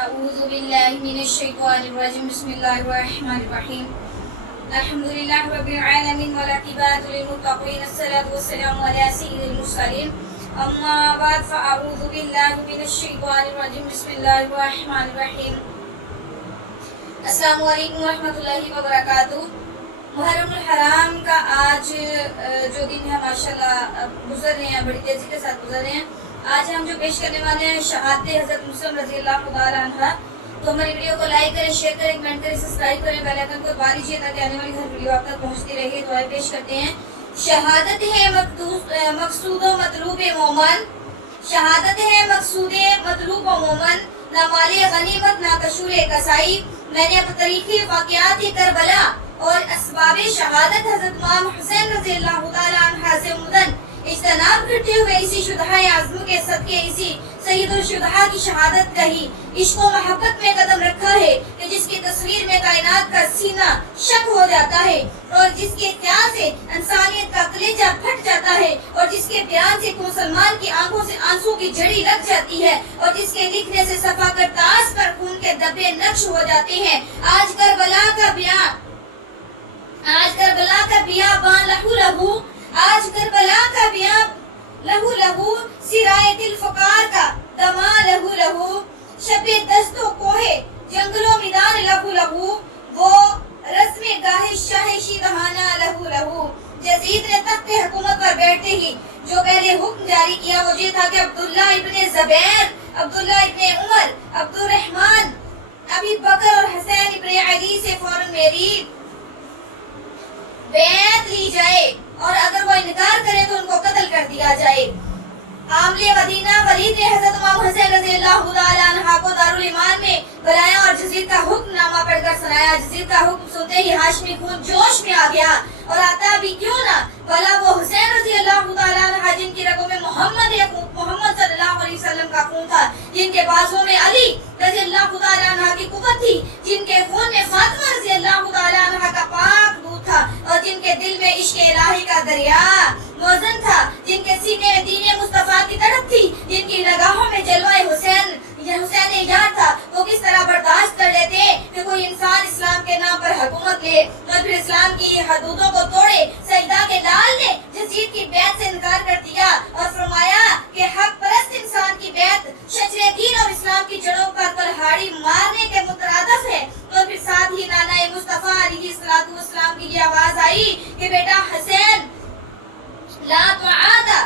اعوذ باللہ من الشیطان الرجیم بسم اللہ الرحمن الرحیم الحمدللہ رب العالمین والعاقبۃ للمتقین الصلاۃ والسلام علی سید المرسلین اما بعد فاعوذ باللہ من الشیطان الرجیم بسم اللہ الرحمن الرحیم السلام علیکم ورحمۃ اللہ وبرکاتہ۔ محرم الحرام کا آج جو دن ہے ماشاءاللہ گزر رہے ہیں، بڑی تیزی کے ساتھ گزر رہے ہیں۔ آج ہم جو پیش کرنے والے ہیں شہادت حضرت مسلم رضی اللہ تعالی عنہ، تو ہماری ویڈیو کو لائک کریں، شیئر کریں، کمنٹ کریں، سبسکرائب کریں، بیل آئیکن کو دبا دیجیے تاکہ آنے والی ہر ویڈیو آپ تک پہنچتی رہے۔ تو آئے پیش کرتے ہیں شہادت ہے مقصود و مطلوب مومن، شہادت ہے مقصود مطلوب و مومن، نہ مال غنیمت نہ کشور کسائی۔ میں نے اب تاریخی واقعات کربلا اور اسباب شہادت حضرت امام حسین رضی اللہ تعالی عنہ سے مدن اجتناب کرتے ہوئے اسی شہدائے اعظم کے صدقے اسی سید الشہداء کی شہادت کہی۔ عشق و محبت میں قدم رکھا ہے کہ جس کی تصویر میں کائنات کا سینہ شک ہو جاتا ہے، اور جس کے خیال سے انسانیت کا کلیجہ پھٹ جاتا ہے، اور جس کے بیان سے مسلمان کی آنکھوں سے آنسو کی جڑی لگ جاتی ہے، اور جس کے لکھنے سے صفحہ کرتاس پر خون کے دبے نقش ہو جاتے ہیں۔ آج کربلا کا بیابان لہو لہو، آج کربلا کا بیابان لہو لہو، سرائے دل فقار کا دما لہو لہو، شب دست و کوہ جنگلوں میدان لہو لہو، وہ رسم گاہ شاہ شیرہانہ لہو لہو۔ یزید نے تخت حکومت پر بیٹھتے ہی جو پہلے حکم جاری کیا وہ یہ تھا کہ عبداللہ ابن زبیر، عبداللہ ابن عمر، عبد الرحمن، ابی بکر اور حسین ابن علی سے فوراً میری بیعت لی جائے، اور اگر وہ انکار کریں تو ان کو قتل کر دیا جائے۔ عامل مدینہ ولید نے حضرت امام حسین رضی اللہ تعالی عنہ کو دارالایمان میں بلایا اور جزید کا حکم نامہ پڑھ کر سنایا۔ جزید کا حکم سنتے ہی ہاشمی خون جوش میں آ گیا، اور آتا بھی کیوں نہ، بھلا وہ حسین رضی اللہ تعالی عنہ جن کی رگوں میں محمد صلی اللہ علیہ وسلم کا خون تھا، جن کے بازوں میں علی رضی اللہ تعالی عنہ کی قوت تھی، جن کے خون میں فاطمہ رضی اللہ تعالی عنہ کا پاک دودھ تھا، اور جن کے دل میں عشق الہی کا دریا موزن تھا، جن کے سینے میں دین مصطفیٰ کی طرف تھی، جن کی نگاہوں میں جلوہ حسین یار تھا، وہ کس طرح برداشت کر لیتے کہ کوئی انسان اسلام کے نام پر حکومت لے اور پھر اسلام کی حدودوں کو توڑے۔ سیدہ کے لال نے یزید کی بیعت سے انکار کر دیا اور فرمایا کہ حق پرست انسان کی بیعت شجر دین اور اسلام کی جڑوں پر کلہاڑی مارنے کے مترادف ہے۔ تو پھر ساتھ ہی نانا مصطفیٰ علیہ السلام کی یہ آواز آئی کہ بیٹا حسین، لا تعادہ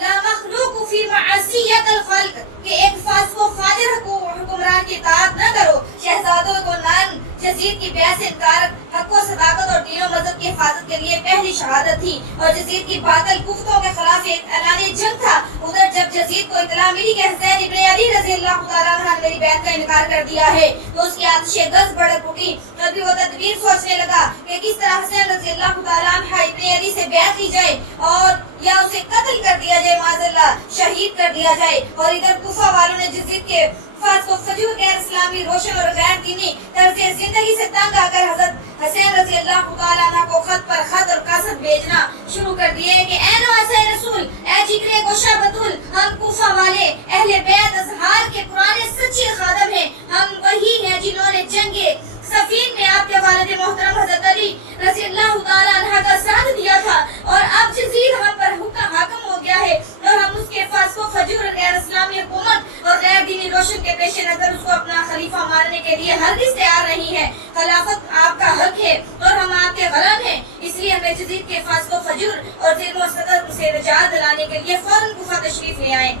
لا مخلوق فی معصیت الخلق، کہ ایک فاسق و فاجر حکمران کی اطاعت نہ کرو۔ شہزادوں کو نان یزید کی بیعت سے انکار حق و صداقت اور دین و مذہب کی حفاظت کے لیے پہلی شہادت تھی، اور یزید کی باطل گفتوں کے خلاف ایک اعلانی جنگ تھا۔ ادھر جب یزید کو اطلاع ملی کہ حسین ابن علی رضی اللہ تعالیٰ عنہ نے میری بیعت کا انکار کر دیا ہے، تو اس کی آتش غضب بڑھ اٹھی۔ تبھی وہ تدبیر سوچنے لگا کہ کس طرح حسین رضی اللہ تعالیٰ عنہ ابن علی سے بیعت لی جائے، اور یا اسے قتل کر دیا جائے، معاذ اللہ شہید کر دیا جائے۔ اور ادھر کوفہ والوں نے یزید کے فاسق و فجور غیر اسلامی روشن اور غیر دینی طرز زندگی سے تنگ آ کر حضرت حسین رضی اللہ تعالیٰ عنہ کو خط پر خط اور قصد بھیجنا شروع کر دیے کہ اے نواسہ رسول، اے جگرے گوشہ بطول، ہم کوفہ والے اہل بیت اظہار کے پرانے سچے خادم ہیں، ہم وہی ہیں جنہوں نے جنگ صفین میں آپ کے والد محترم حضرت علی رضی اللہ تعالیٰ عنہ کا ساتھ دیا تھا، اور اب یزید ہم پر حاکم ہو گیا ہے، اور ہم اس کے فاسق و فجور اور غیر اسلامی حکومت اور غیر دینی روشن کے پیش نظر اس کو اپنا خلیفہ ماننے کے لیے ہرگز تیار نہیں ہے۔ خلافت آپ کا حق ہے اور ہم آپ کے غلام ہیں، اس لیے ہمیں یزید کے فاسق و فجور اور ظلم و ستم سے نجات دلانے کے لیے فوراً کوفہ تشریف لے آئیں۔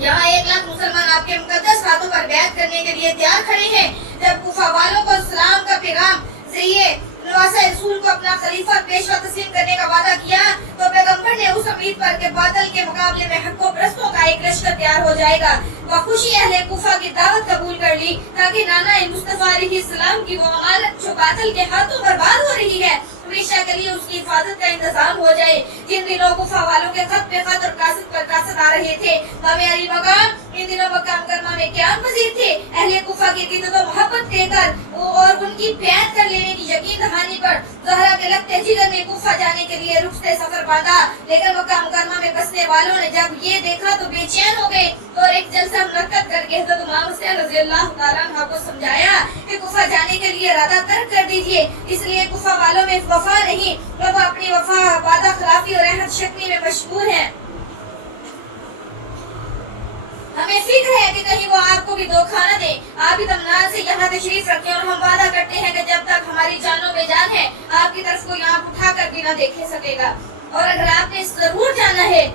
یہاں 1 لاکھ مسلمان آپ کے مقدس ہاتھوں پر بیعت کرنے کے لیے تیار کھڑے ہیں۔ جب کوفہ والوں کو اسلام کا پیغام ذریعے نواسہ رسول کو اپنا خلیفہ پیشوا تسلیم کرنے کا وعدہ کیا، تو پیغمبر نے اس امید پر کہ باطل کے مقابلے میں حق و پرستوں کا ایک لشکر تیار ہو جائے گا، بخوشی اہل کوفہ کی دعوت قبول کر لی، تاکہ نانا مصطفیٰ علیہ السلام کی وہ امانت جو باطل کے ہاتھوں برباد ہو رہی ہے ہمیشہ کے لیے اس کی حفاظت کا انتظام ہو جائے۔ جن دنوں کوفہ والوں کے خط پہ خط اور قاصد پر قاصد آ رہے تھے، مام علی مقام ان دنوں مکہ مکرمہ میں قیام پذیر تھے۔ اہل کوفہ کی عقیدت و محبت دے کر اور ان کی بیعت کر لینے کی یقین دہانی پر زہرا کے لگتے جگر نے کوفہ جانے کے لیے رخصت سفر باندھا، لیکن مکہ مکرمہ میں بسنے والوں نے جب یہ دیکھا تو بے چین ہو گئے اور ایک جلسہ منعقد کر کے حضرت امام حسین رضی रज़ी अल्लाह ताला अन्हा को समझाया कि कुफा जाने के लिए इरादा तर्क कर दीजिए, इसलिए कुफा वालों में वफा नहीं, वो अपनी वफा वादा खिलाफी और अहद शिकनी में मशहूर हैं। हमें फिक्र है कि कहीं वो आपको भी धोखा न दे। आप इत्मीनान से यहाँ तशरीफ रखें और हम वादा करते हैं कि जब तक हमारी जानों में जान है आपकी तरफ कोई आंख उठा कर भी न देखे सकेगा। और अगर आपने जरूर जाना है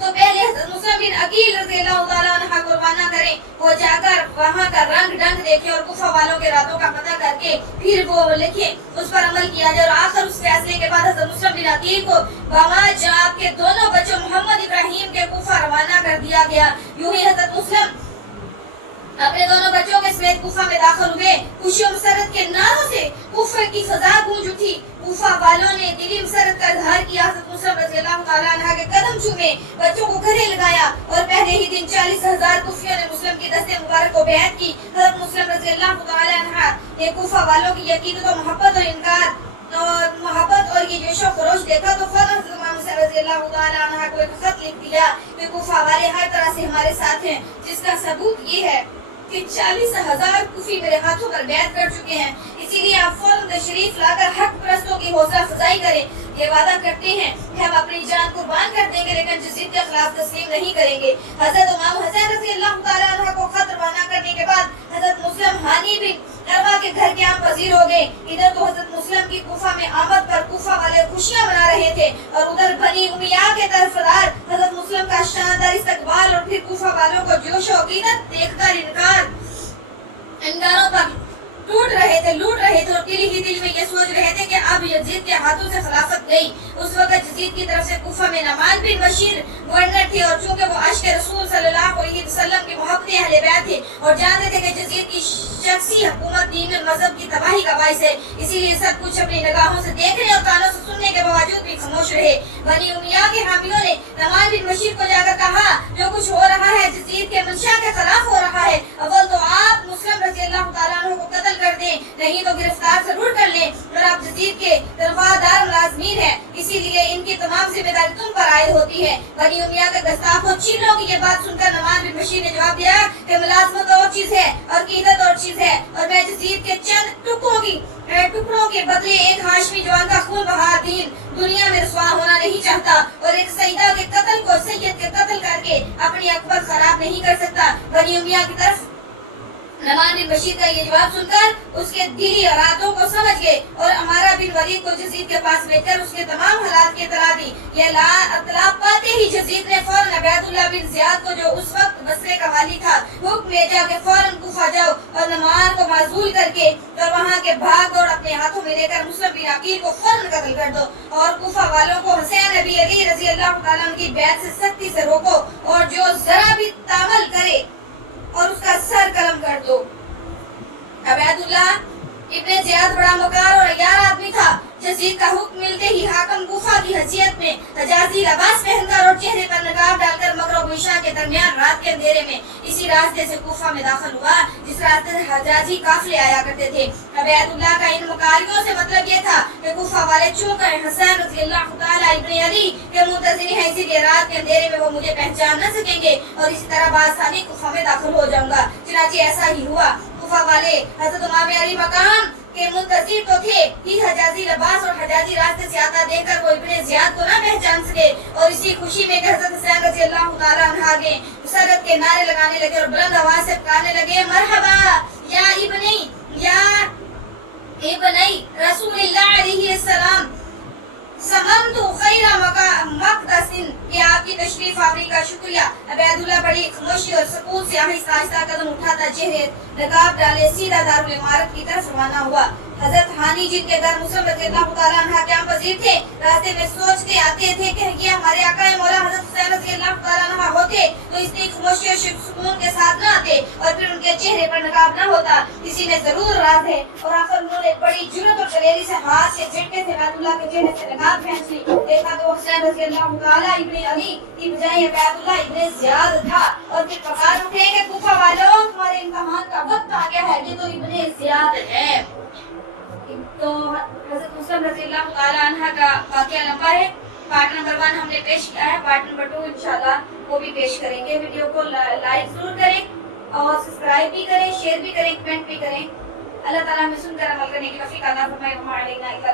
तो पहले हज़रत मुस्लिम बिन अकील रज़ियल्लाहु ताला अन्हा को रवाना करें, वो जाकर वहाँ का रंग ढंग देखे और कुफा वालों के रातों का पता करके फिर वो लिखे, उस पर अमल किया जाए। और आखिर उस फैसले के बाद हज़रत मुस्लिम बिन अकील को बमाज आपके दोनों बच्चों मोहम्मद इब्राहिम के कुफा रवाना कर दिया गया। यूं ही हज़रत मुस्लिम अपने दोनों बच्चों के समेत कुफा में दाखिल हुए। खुशी और मसरत के नारों से कुफा की फजा गूंज उठी। कुफा वालों ने दिली मसरत का इजहार किया। हज़रत मुस्लिम रज़ियल्लाहु ताला अन्हा के कदम चूमे, बच्चों को गले लगाया और पहले ही दिन 40,000 कुफियों ने मुस्लिम की दस्ते मुबारक को बैत की। हज़रत मुस्लिम रज़ियल्लाहु ताला अन्हा ने कुफा वालों की यकीन और मोहब्बत और इनकार और मोहब्बत और ये जोश और खरोश देखा तो फौरन हज़रत मुस्लिम रज़ियल्लाहु ताला अन्हा को एक खत लिख दिया कि कुफा वाले हर तरह से हमारे साथ हैं, जिसका सबूत ये है कि 40,000 कुफी मेरे हाथों पर बैत कर चुके हैं। इसीलिए आप फौरन तशरीफ लाकर हक परस्तों की हौसला अफजाई करें। ये वादा करते हैं कि हम अपनी जान कुर्बान कर देंगे लेकिन जजीद के खिलाफ तस्लीम नहीं करेंगे। हज़रत इमाम हुसैन रज़ियल्लाहु ताला अन्हु को खत रवाना करने के बाद हज़रत मुस्लिम हानी बिन अरवा के घर के आम पजीर हो गए। इधर तो हज़रत मुस्लिम की कुफा में आमद पर कुफा वाले खुशियां मना रहे थे और उधर बनी उमिया के तरफदार हज़रत मुस्लिम का शानदार इस्तकबाल और फिर कुफा वालों को जोश और कीनत देखकर इनकारों पर लूट रहे थे और दिल ही दिल में ये सोच रहे थे कि अब यजीद के हाथों से खिलाफत गई। उस वक्त यजीद की तरफ से कुफा में नमान बिन बशीर गवर्नर थे और चूंकि वो अश्क रसूल सल्लल्लाहु अलैहि वसल्लम की मोहब्बत अहले बैत थे और जानते थे कि यजीद की शख्सी हुकूमत दीन और मजहब की तबाही का बाइस है, इसीलिए सब कुछ अपनी निगाहों से देखने और कानों से सुनने के बावजूद भी खामोश रहे। बनी उमिया के हामियों ने नमान बिन बशीर को जाकर कहा, जो कुछ हो रहा है यजीद के मंशा के खिलाफ हो रहा है। अव्वल तो आप मुस्लिम रज़ियल्लाहु ताला अन्हु को कत्ल कर दें, नहीं तो गिरफ्तार जरूर कर लें। और आप यजीद के तरफदार मुलाजमीन हैं, इसीलिए इनकी तमाम जिम्मेदारी तुम पर आयद होती है। बनी उमिया के गस्ताखो चीलों की ये बात सुनकर नमान बिन बशीर ने जवाब दिया कि मुलाजमत और चीज है और कीदत और चीज है, और मैं यजीद के चंद टुकड़ों के बदले एक हाशमी जवान का खून बहा दीन दुनिया में रसवा होना नहीं चाहता और एक सईदा के कत्ल को सैयद के कत्ल करके अपनी अकबर खराब नहीं कर सकता। बनी उमिया की तरफ नमान बिन बशीर का ये जवाब सुनकर उसके दिली इरादों को समझ गए और अमारा बिन वलीद को यजीद के पास भेजकर उसके तमाम हालात की इत्तला दी। ये इत्तला पाते ही यजीद ने फौरन अबैदुल्लाह बिन ज़ियाद को, जो उस वक्त बसरे का वाली था, हुक्म भेजा कि फौरन कुफा जाओ और नमान को माजूल करके और वहाँ के भाग दौड़ अपने हाथों में लेकर मुस्लिम बिन अकील को फौरन कत्ल कर दो और कुफा वालों को हुसैन नबी अली रज़ियल्लाहु ताला अन्हु की बैत से सख्ती से रोको और जो जरा भी तामल करे और उसका सर कलम कर दो। अबैदुल्लाह इब्ने ज़ियाद बड़ा मकार और अय्यार आदमी था। यजीद का हुक्म मिलते ही हाकिम कुफा की हैसियत में हजाजी लिबास पहनकर और चेहरे पर नकाब डालकर मगरिब और इशा के दरमियान रात के अंधेरे में इसी रास्ते से कुफा में दाखिल हुआ जिस रास्ते से हजाजी काफिले आया करते थे। अबैदुल्लाह का इन मकारियों से मतलब ये था कि कुफा वाले चूंकि हुसैन रज़ियल्लाहु ताला इब्ने अली के मुंतज़िर हैं, इसीलिए रात के अंधेरे में वो मुझे पहचान न सकेंगे और इसी तरह बासानी कुफा में दाखिल हो जाऊंगा। चुनांचे ऐसा ही हुआ। कुफा वाले हज़रत इमाम अली मकाम के मुंतज़िर तो थे ही हजाजी लिबास और हजाजी रास्ते से आता देखकर वो इब्ने ज़ियाद को ना पहचान सके और इसी खुशी में हज़रत हुसैन रज़ियल्लाहु ताला अन्हु आगे मुसरत के नारे लगाने लगे और बुलंद आवाज से पुकारने लगे, मरहबा या इब्नी रसूलिल्लाह अलैहि सलाम समंतु खैरा मक़दसिन, ये आपकी तशरीफ आवरी का शुक्रिया। अबैदुल्लाह बड़ी खामोशी और सुकून से आहिस्ता आहिस्ता कदम उठाता चेहरे नकाब डाले सीधा दारुल इमारत की तरफ रवाना हुआ। हजरत हानी जिनके घर मुस्लिम रज़ियल्लाहु ताला अन्हु के पजीर थे, रास्ते में सोचते आते थे कि ये हमारे आका मौला हजरत हुसैन रज़ियल्लाहु ताला अन्हु होते तो इतनी खामोशी और सुकून के साथ न आते और फिर उनके चेहरे पर नकाब न होता। किसी ने जरूर राज है और आखिर उन्होंने बड़ी जुर्रत और दलेरी से हाथ के झटके से अबैदुल्लाह के चेहरे से नकाब पहन ली। देखा तो हुसैन रज़ियल्लाहु ताला इब्ने अली की बजाय अबैदुल्लाह इब्ने ज़ियाद था और फिर पुकार उठे कि कुफा वालों, तुम्हारे इम्तिहान का वक्त आ गया है, ये तो इब्ने ज़ियाद है। तो हज़रत मुस्लिम रज़ियल्लाहु ताला अन्हा का वाक़या लंबा है। पार्ट नंबर 1 हमने पेश किया है, पार्ट नंबर 2 इंशाल्लाह वो भी पेश करेंगे। वीडियो को लाइक जरूर करें और सब्सक्राइब لائک بھی کریں, شیئر بھی کریں, کمنٹ بھی کریں. اللہ تعالیٰ ہمیں سن کر عمل کرنے کی توفیق عطا فرمائے. وما علینا الا